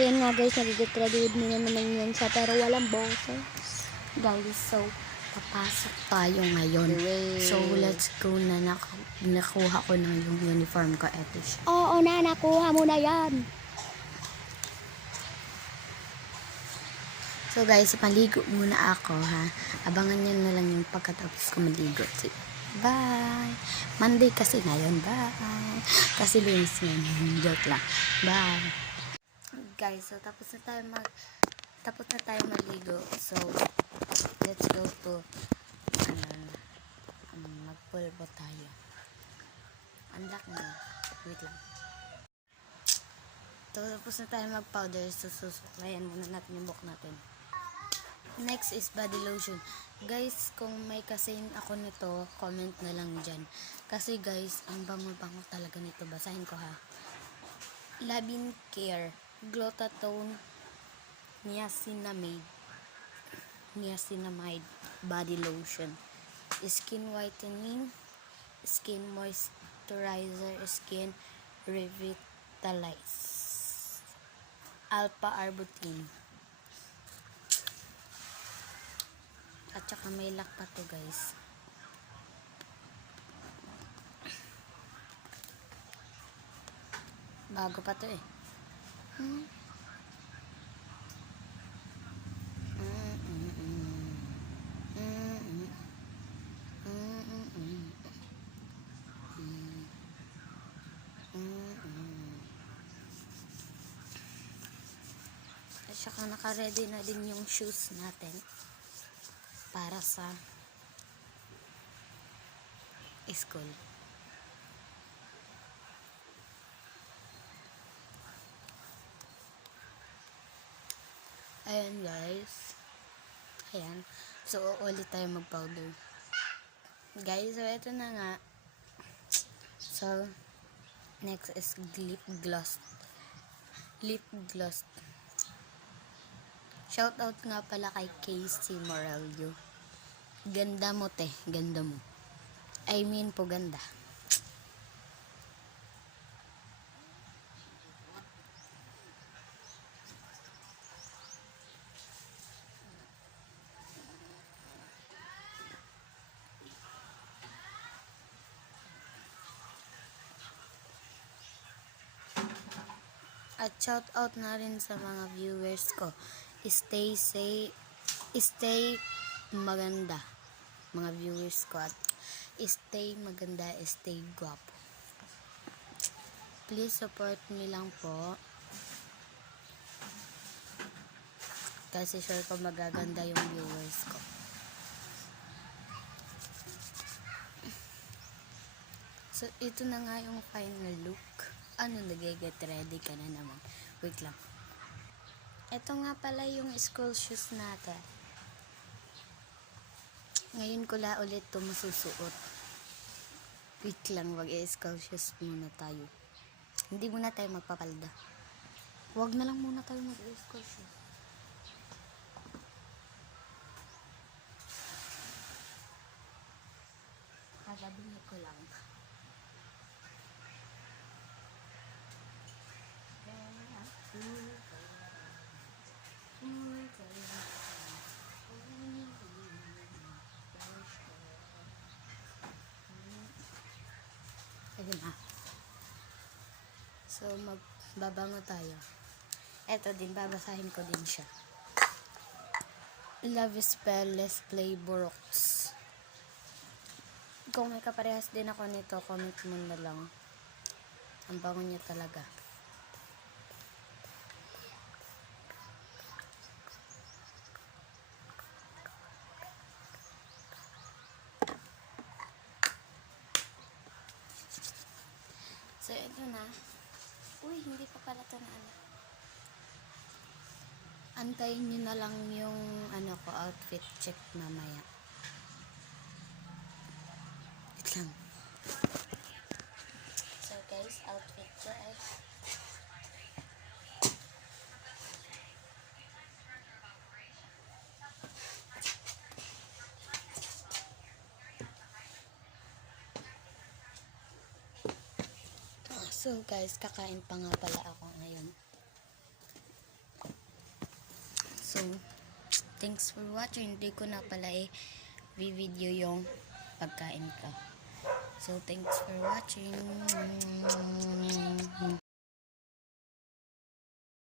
Ayan nga guys, nag-get ready with me na naman yun siya, pero walang boses. Guys, so, papasok tayo ngayon. So, let's go na. Nakuha ko na yung uniform ko. Eto siya. Oo na, nakuha mo na yan. So guys, paligo muna ako ha. Abangan nyo na lang yung pagkatapos ko maligo. Bye! Monday kasi ngayon. Bye! Kasi linis ngayon. Joke lang. Bye! Guys, so tapos na tayo maligo. So, let's go to magpulbo tayo. Unlock na. Wait lang. So, tapos na tayo mag-powder. So, susuklayan muna natin yung buhok natin. Next is body lotion. Guys, kung may kasin ako nito, comment na lang dyan. Kasi guys, ang bango-bango talaga nito. Basahin ko ha. Labin Care Glutathione Niacinamide Body Lotion. Skin whitening, skin moisturizer, skin revitalize. Alpha-arbutin. At saka may lock pa to guys. Bago pa to eh. At saka naka-ready na din yung shoes natin para sa school. Ayan guys. Ayan. So, ulit tayo mag-powder. Guys, so ito na nga. So, next is lip gloss. Lip gloss. Shoutout nga pala kay Casey Morelio. Ganda mo te, ganda mo. I mean po ganda. At shout out na rin sa mga viewers ko. Stay maganda. Mga viewers ko. At stay maganda, stay guwapo. Please support me lang po. Kasi sure ko magaganda yung viewers ko. So, ito na nga yung final look. Ano, nag-get ready ka na naman. Wait lang. Ito nga pala yung school shoes natin. Ngayon ko la ulit ito masusuot. Wait lang, wag-school shoes muna tayo. Hindi muna tayo magpapalda. Wag na lang muna tayo mag-school shoes. Kagabi ko lang. Sige na. So, magbabango tayo. Eto din, babasahin ko din siya. Love Spellless Playbooks. Kung may kaparehas din ako nito, comment mo na lang. Ang bango niya talaga. So, ito na. Uy, hindi pa pala ito na ano. Antayin nyo na lang yung outfit check mamaya. Wait lang. So guys, outfit check. So guys, kakain pa nga pala ako ngayon. So, thanks for watching. Hindi ko na pala video yung pagkain ko. So, thanks for watching.